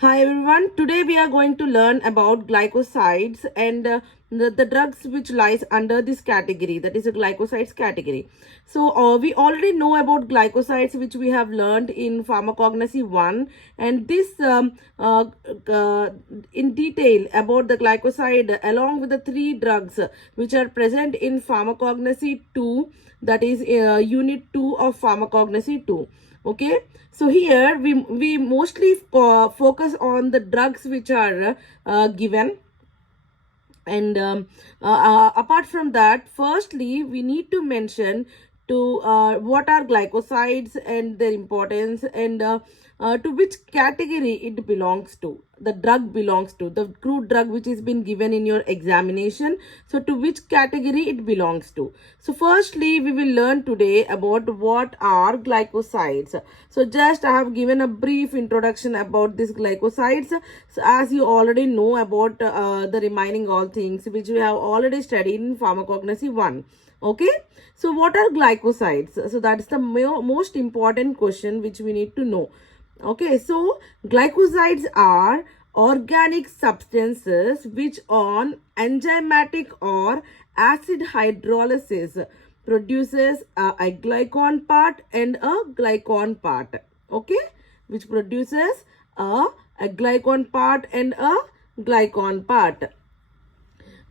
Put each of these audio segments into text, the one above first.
Hi everyone, today we are going to learn about glycosides and the drugs which lies under this category, that is a glycosides category. So we already know about glycosides which we have learned in pharmacognosy 1, and this in detail about the glycoside along with the three drugs which are present in pharmacognosy 2, that is unit 2 of pharmacognosy 2. Okay, so here we mostly focus on the drugs which are given, and apart from that, firstly we need to mention to what are glycosides and their importance, and to which category it belongs to, the drug belongs to, the crude drug which has been given in your examination, so to which category it belongs to. So firstly we will learn today about what are glycosides. So just I have given a brief introduction about these glycosides. So as you already know about the remaining all things which we have already studied in pharmacognosy 1. Okay, so what are glycosides? So that's the most important question which we need to know. Okay, so glycosides are organic substances which on enzymatic or acid hydrolysis produces a glycon part and a glycon part. Okay, which produces a glycon part and a glycon part.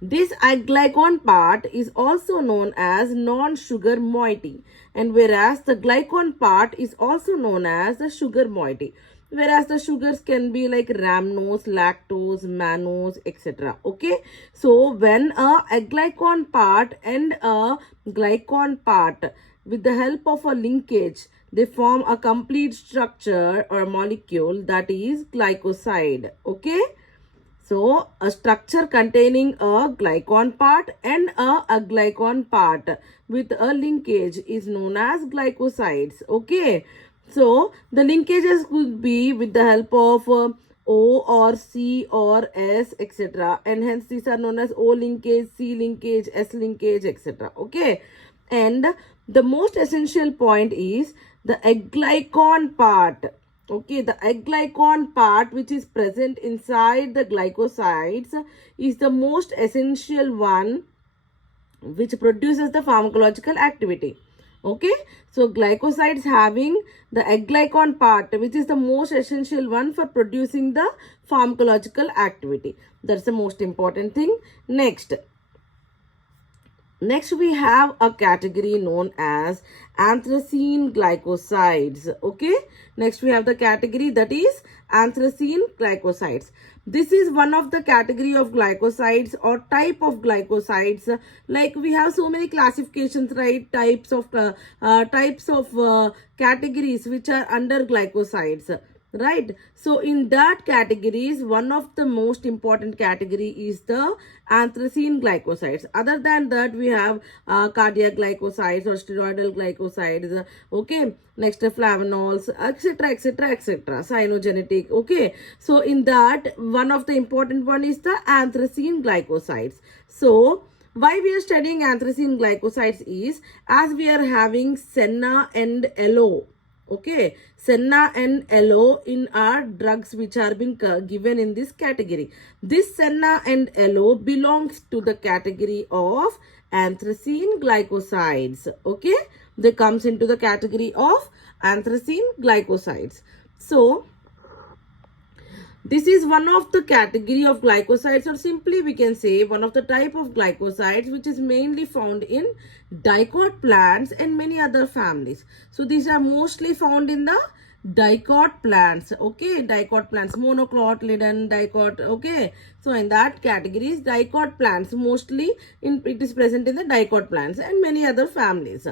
This glycon part is also known as non-sugar moiety, and whereas the glycon part is also known as the sugar moiety, whereas the sugars can be like rhamnose, lactose, mannose, etc. Okay, so when a glycon part and a glycon part, with the help of a linkage, they form a complete structure or molecule, that is glycoside. Okay, so a structure containing a glycon part and a glycon part with a linkage is known as glycosides. Okay, so the linkages could be with the help of O or C or S, etc., and hence these are known as O linkage, C linkage, S linkage, etc. Okay, and the most essential point is the glycon part. Okay, the glycon part which is present inside the glycosides is the most essential one which produces the pharmacological activity. Okay, so glycosides having the glycon part which is the most essential one for producing the pharmacological activity. That's the most important thing. Next, we have a category known as anthracene glycosides. Okay. Next, we have the category that is anthracene glycosides. This is one of the category of glycosides or type of glycosides. Like we have so many classifications, right? Types of categories which are under glycosides. Right, so in that categories, one of the most important category is the anthracene glycosides. Other than that, we have cardiac glycosides or steroidal glycosides. Okay, next flavanols, etc, etc, etc, cyanogenetic. Okay, so in that, one of the important one is the anthracene glycosides. So why we are studying anthracene glycosides is as we are having senna and LO. Okay, senna and LO in our drugs which are being given in this category. This senna and LO belongs to the category of anthracene glycosides. Okay, they comes into the category of anthracene glycosides. So this is one of the category of glycosides, or simply we can say one of the type of glycosides which is mainly found in dicot plants and many other families. So these are mostly found in the dicot plants. Okay, dicot plants, monocotyledon, dicot. Okay, so in that category is dicot plants, mostly it is present in the dicot plants and many other families.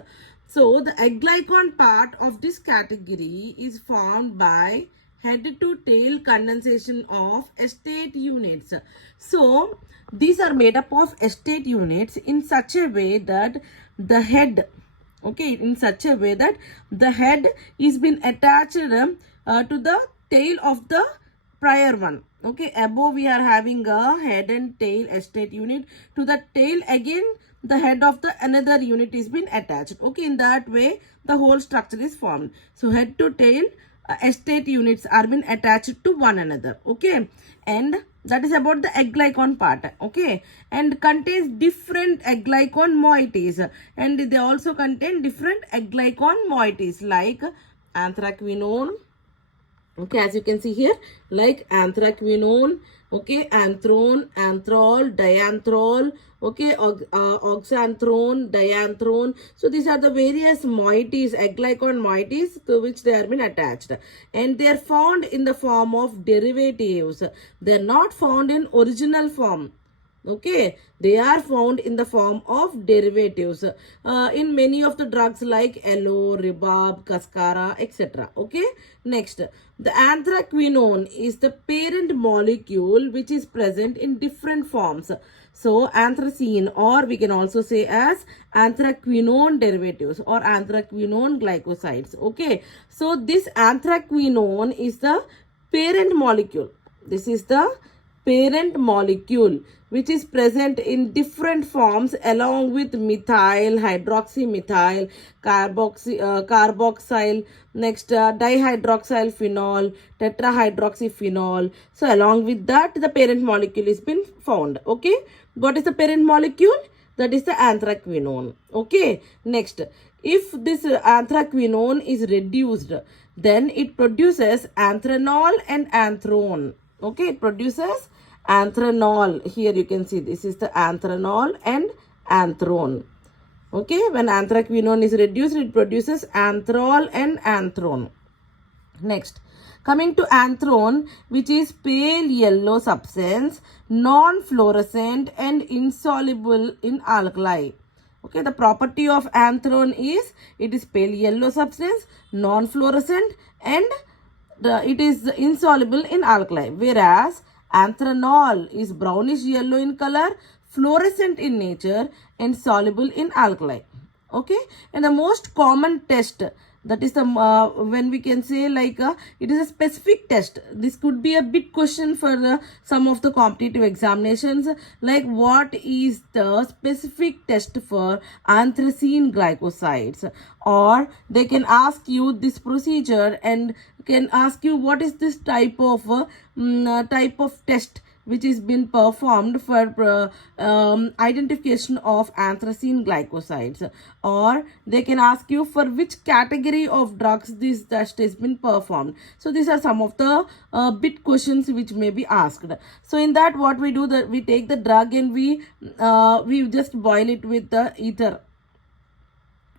So the glycon part of this category is formed by head to tail condensation of estate units. So these are made up of estate units in such a way that the head, okay, in such a way that the head is been attached to the tail of the prior one. Okay, above we are having a head and tail estate unit, to the tail again the head of the another unit is been attached. Okay, in that way the whole structure is formed. So head to tail estate units are been attached to one another. Okay, and that is about the egg glycon part. Okay, and contains different egg glycon moieties, and they also contain different egg glycon moieties like anthraquinone. Okay, as you can see here, like anthraquinone, okay, anthrone, anthrol, dianthrol, okay, oxanthrone, dianthrone. So these are the various moieties, egg glycon moieties to which they are been attached, and they are found in the form of derivatives. They are not found in original form. Okay, they are found in the form of derivatives in many of the drugs like aloe, rhubarb, cascara, etc. Okay, next, the anthraquinone is the parent molecule which is present in different forms. So anthracene, or we can also say as anthraquinone derivatives or anthraquinone glycosides. Okay, so this anthraquinone is the parent molecule. This is the parent molecule which is present in different forms along with methyl, hydroxymethyl, carboxyl, next dihydroxyl phenol, tetrahydroxyphenol. So along with that, the parent molecule has been found. Okay, what is the parent molecule? That is the anthraquinone. Okay, next, if this anthraquinone is reduced, then it produces anthranol and anthrone. Okay, it produces anthranol. Here you can see this is the anthranol and anthrone. Okay, when anthraquinone is reduced, it produces anthrol and anthrone. Next, coming to anthrone, which is pale yellow substance, non-fluorescent and insoluble in alkali. Okay, the property of anthrone is it is pale yellow substance, non-fluorescent, and it is insoluble in alkali, whereas anthranol is brownish yellow in color, fluorescent in nature, and soluble in alkali. Okay, and the most common test, that is the when we can say like it is a specific test. This could be a big question for some of the competitive examinations, like what is the specific test for anthracene glycosides, or they can ask you this procedure and can ask you what is this type of test which is been performed for identification of anthracene glycosides, or they can ask you for which category of drugs this test has been performed. So these are some of the bit questions which may be asked. So in that, what we do, that we take the drug and we just boil it with the ether.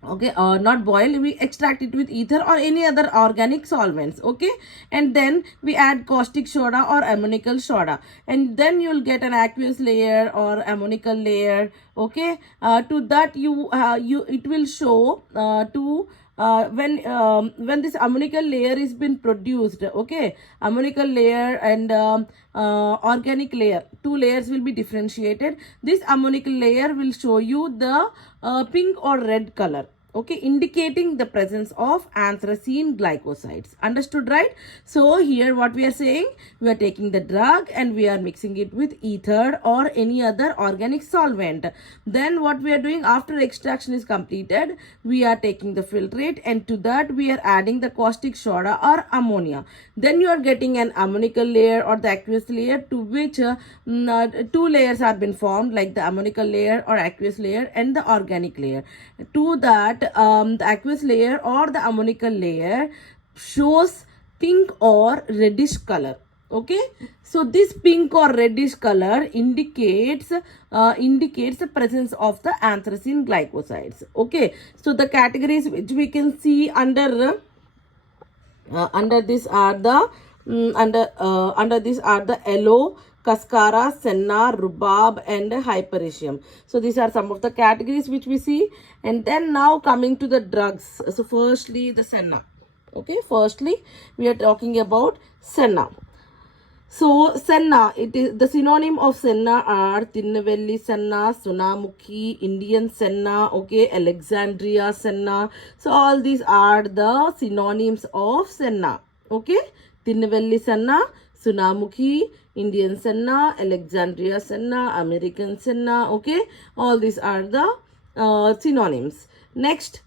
Okay, not boil, we extract it with ether or any other organic solvents. Okay, and then we add caustic soda or ammoniacal soda, and then you'll get an aqueous layer or ammoniacal layer. Okay, to that it will show when this ammoniacal layer is been produced. Okay, ammoniacal layer and organic layer, two layers will be differentiated. This ammoniacal layer will show you the pink or red color. Okay, indicating the presence of anthracene glycosides. Understood, right? So here what we are saying, we are taking the drug and we are mixing it with ether or any other organic solvent. Then what we are doing after extraction is completed, we are taking the filtrate, and to that we are adding the caustic soda or ammonia. Then you are getting an ammoniacal layer or the aqueous layer, to which two layers have been formed, like the ammoniacal layer or aqueous layer and the organic layer. To that, the aqueous layer or the ammoniacal layer shows pink or reddish color. Okay, so this pink or reddish color indicates the presence of the anthracene glycosides. Okay, so the categories which we can see under this are the under this are the aloe, cascara, senna, rhubarb, and hypericium. So these are some of the categories which we see. And then now coming to the drugs. So firstly, the senna. Okay, firstly we are talking about senna. So senna, it is the synonym of senna are Tinnavelli senna, Sunamukhi, Indian senna, okay, Alexandria senna. So all these are the synonyms of senna. Okay, Tinnavelli senna, Sunamukhi, Indian senna, Alexandria senna, American senna. Okay, all these are the synonyms. Next,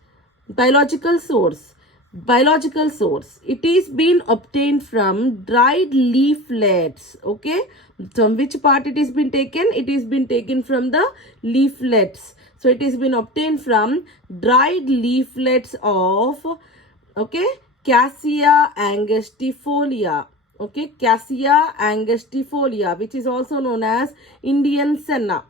biological source. biological source. It is been obtained from dried leaflets. Okay, from which part it has been taken? It is been taken from the leaflets. So it has been obtained from dried leaflets of, okay, Cassia angustifolia. Okay, Cassia angustifolia, which is also known as Indian senna.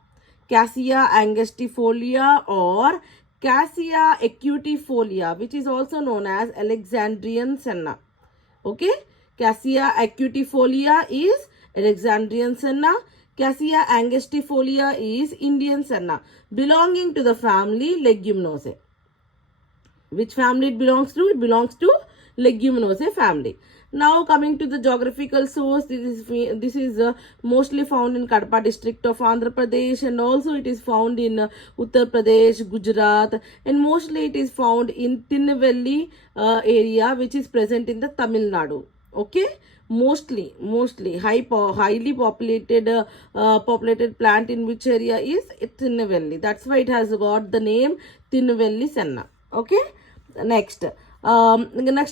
Cassia angustifolia or Cassia acutifolia, which is also known as Alexandrian senna. Okay, Cassia acutifolia is Alexandrian senna. Cassia angustifolia is Indian senna, belonging to the family Leguminosae. Which family it belongs to? It belongs to Leguminosae family. Now coming to the geographical source, this is mostly found in Kadapa district of Andhra Pradesh, and also it is found in Uttar Pradesh, Gujarat, and mostly it is found in Tinnevelli area, which is present in the Tamil Nadu. Okay, mostly highly populated populated plant in which area is Tinnevelli. That's why it has got the name Tinnevelli senna. Okay, next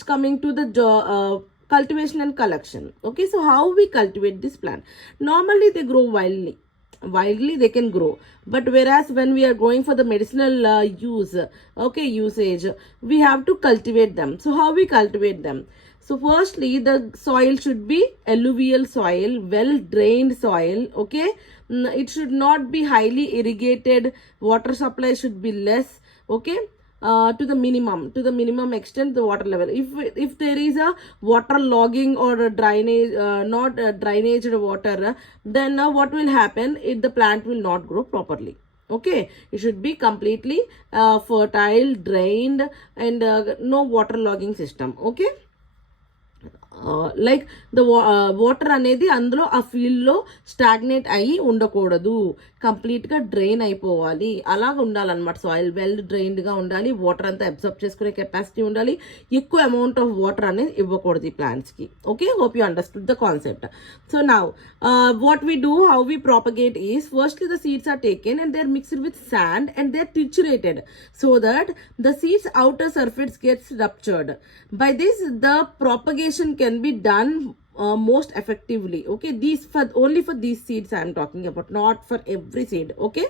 coming to the cultivation and collection. Okay, so how we cultivate this plant? Normally they grow wildly they can grow, but whereas when we are going for the medicinal usage, we have to cultivate them. So how we cultivate them? So firstly, the soil should be alluvial soil, well drained soil. Okay, it should not be highly irrigated, water supply should be less. Okay, to the minimum extent the water level. If there is a water logging or a drainage, not drainage water, then what will happen? The plant will not grow properly. Okay, it should be completely fertile, drained, and no water logging system. Okay, like the water అనేది అందులో ఆ ఫీల్డ్లో stagnate అయ్యి ఉండకూడదు, కంప్లీట్గా drain అయిపోవాలి. అలాగ ఉండాలన్నమాట. సాయిల్ వెల్ డ్రైన్డ్గా ఉండాలి, వాటర్ అంతా అబ్జర్వ్ చేసుకునే కెపాసిటీ ఉండాలి, ఎక్కువ అమౌంట్ ఆఫ్ వాటర్ అనేది ఇవ్వకూడదు ఈ ప్లాంట్స్కి. Okay, hope you understood the concept. So now what we do, how we propagate is, firstly the seeds are taken and they are mixed with sand and they are triturated so that the seeds outer surface gets ruptured. By this the propagation can be done most effectively. Okay, these for only for these seeds I am talking about, not for every seed. Okay,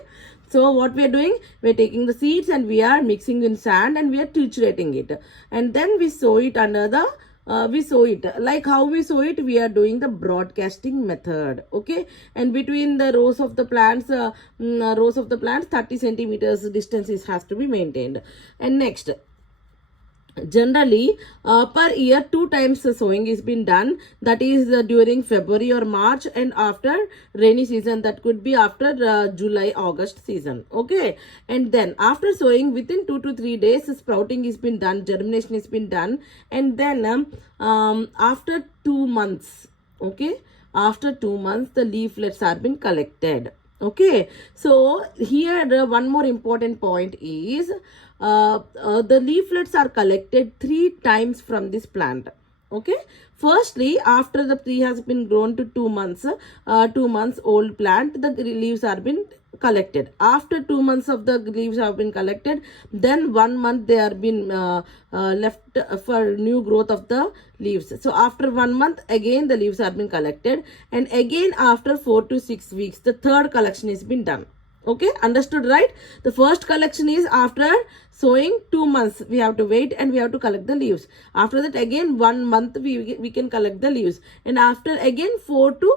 so what we are doing, we are taking the seeds and we are mixing in sand and we are triturating it, and then we sow it under the we sow it. Like how we sow it, we are doing the broadcasting method. Okay, and between the rows of the plants 30 centimeters distance has to be maintained. And next, generally per year 2 times sowing is been done, that is during February or March, and after rainy season, that could be after July August season. Okay, and then after sowing within 2 to 3 days sprouting is been done, germination is been done, and then after 2 months, okay, after 2 months the leaflets are been collected. Okay, so here one more important point is the leaflets are collected 3 times from this plant. Okay, firstly, after the tree has been grown to 2 months old plant, the leaves are been collected. After 2 months of the leaves have been collected, then 1 month they are been left for new growth of the leaves. So after 1 month again the leaves are been collected, and again after 4 to 6 weeks the third collection is been done. Okay, understood, right? The first collection is after sowing 2 months we have to wait and we have to collect the leaves. After that again 1 month we can collect the leaves, and after again 4 to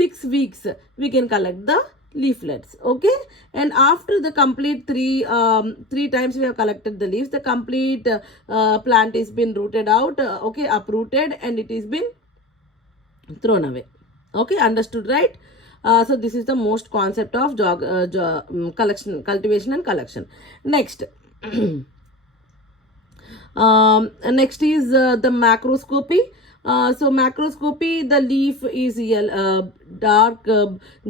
6 weeks we can collect the leaflets. Okay, and after the complete three times we have collected the leaves, the complete plant is been rooted out, okay, uprooted, and it is been thrown away. Okay, understood, right? So this is the most concept of cultivation and collection. Next next is the macroscopy. So macroscopy, the leaf is dark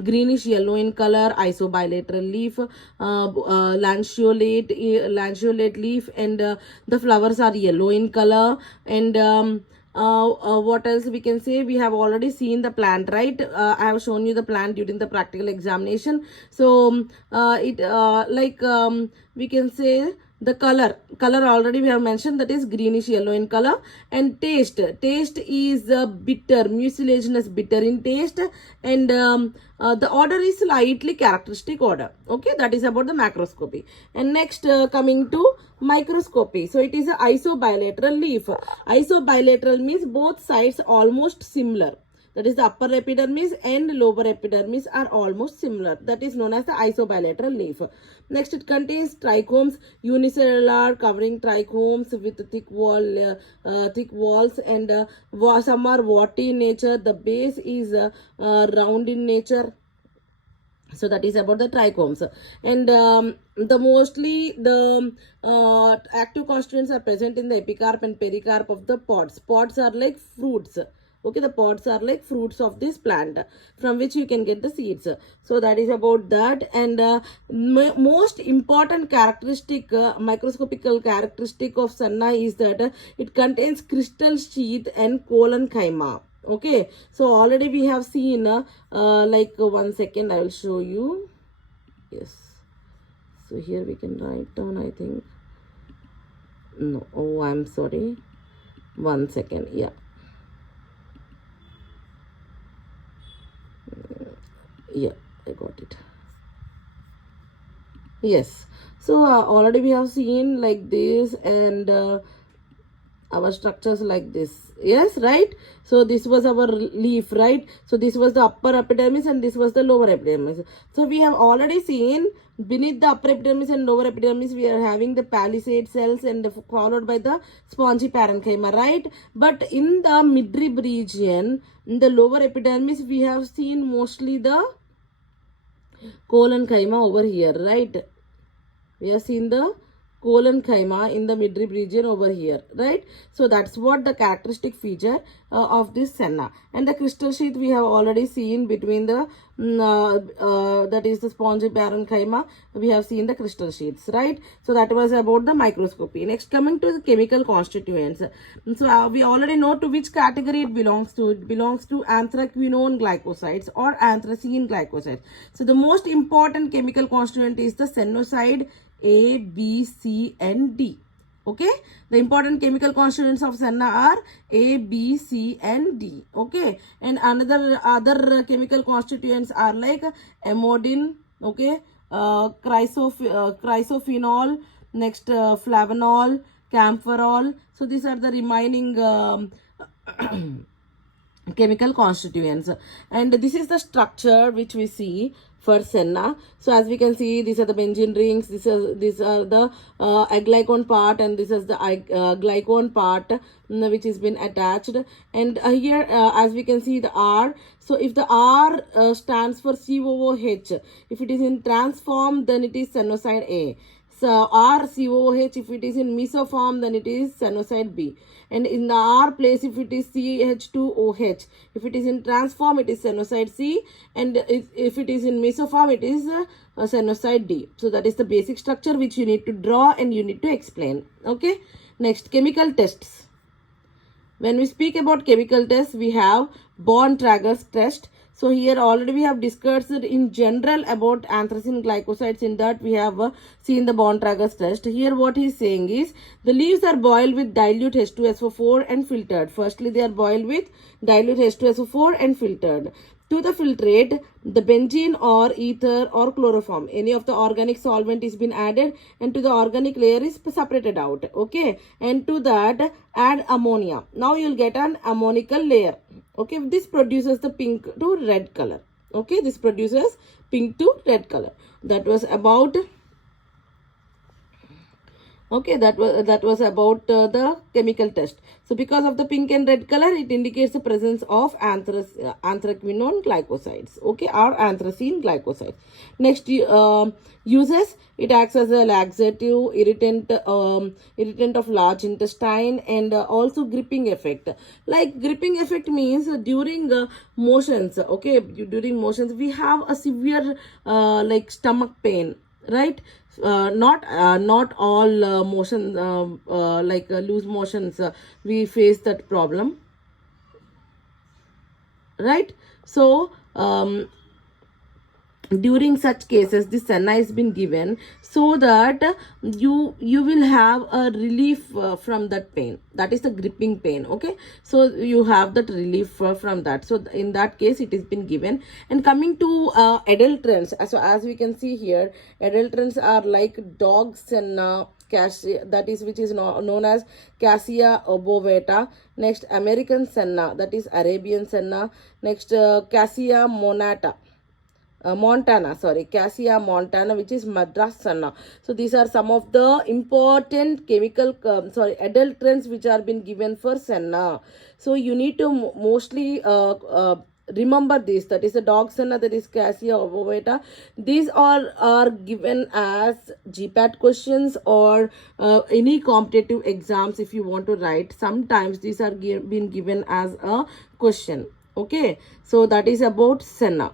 greenish yellow in color, isobilateral leaf, lanceolate leaf, and the flowers are yellow in color. And what else we can say? We have already seen the plant, right? I have shown you the plant during the practical examination. So we can say The color already we have mentioned, that is greenish yellow in color. And taste is bitter, mucilaginous bitter in taste. And the order is slightly characteristic order. Okay, that is about the macroscopy. And next coming to microscopy. So it is a isobilateral leaf. Isobilateral means both sides almost similar. That is, the upper epidermis and lower epidermis are almost similar. That is known as the isobilateral leaf. Next, it contains trichomes, unicellular covering trichomes with thick walls, and some are warty in nature. The base is round in nature. So that is about the trichomes. And the active constituents are present in the epicarp and pericarp of the pods. Pods are like fruits. Okay, the pods are like fruits of this plant from which you can get the seeds. So that is about that. And most important characteristic, microscopical characteristic of senna is that it contains crystal sheath and collenchyma. Okay, so already we have seen like 1 second, I will show you. Yes, so here we can write down, I think. No, oh, I'm sorry, 1 second. Yeah, yeah, I got it. Yes, so already we have seen like this, and our structures like this. Yes, right? So this was our leaf, right? So this was the upper epidermis and this was the lower epidermis. So we have already seen beneath the upper epidermis and lower epidermis we are having the palisade cells, and followed by the spongy parenchyma, right? But in the midrib region, in the lower epidermis, we have seen mostly the collenchyma over here, right? We have seen the collenchyma in the midrib region over here, right? So that's what the characteristic feature of this senna. And the crystal sheath we have already seen between the that is the spongy parenchyma. We have seen the crystal sheaths, right? So that was about the microscopy. Next, coming to the chemical constituents. So we already know to which category it belongs to. It belongs to anthraquinone glycosides or anthracene glycosides. So the most important chemical constituent is the sennoside A, B, C and D. Okay, the important chemical constituents of senna are A, B, C and D. Okay, and other chemical constituents are like amodin, okay, chrysophenol, next flavanol, camphorol. So these are the remaining chemical constituents. And this is the structure which we see for senna. So as we can see, these are the benzene rings, these are the aglycone part, and this is the glycone part which has been attached. And here as we can see the R. So if the R stands for COOH, if it is in trans form, then it is sennoside A. So RCOOH, if it is in meso form, then it is sennoside B. And in the R place, if it is CH2OH, if it is in trans form, it is sennoside C. And if it is in meso form, it is sennoside D. So that is the basic structure which you need to draw and you need to explain. Okay. Next, chemical tests. When we speak about chemical tests, we have Born-Trager's test. So here already we have discussed in general about anthracene glycosides. In that we have seen the Born-Trager's test. Here what he is saying is the leaves are boiled with dilute H2SO4 and filtered. Firstly they are boiled with dilute H2SO4 and filtered. To the filtrate, the benzene or ether or chloroform, any of the organic solvent is been added, and to the organic layer is separated out. Okay, and to that add ammonia. Now you will get an ammonical layer. Okay, this produces the pink to red color. Okay, this produces pink to red color. That was about. Okay, that was about the chemical test. So because of the pink and red color, it indicates the presence of anthraquinone glycosides. Okay, or anthracene glycosides. Next, uses, it acts as a laxative, irritant of large intestine, and also gripping effect. Like gripping effect means during motions. Okay, during motions we have a severe like stomach pain, right? Not all motion like loose motions we face that problem, right? So during such cases the senna has been given so that you will have a relief from that pain, that is the gripping pain. Okay, so you have that relief from that. So in that case it has been given. And coming to adulterants, so as we can see here, adulterants are like dog senna, cassia, that is which is known as cassia obovata. Next American senna, that is Arabian senna. Next cassia monata, Cassia Montana, which is Madras Senna. So these are some of the important chemical, adulterants which are been given for Senna. So you need to mostly remember this. That is the dog Senna, that is Cassia ovata. These are given as GPAT questions or any competitive exams if you want to write. Sometimes these are been given as a question. Okay, so that is about Senna.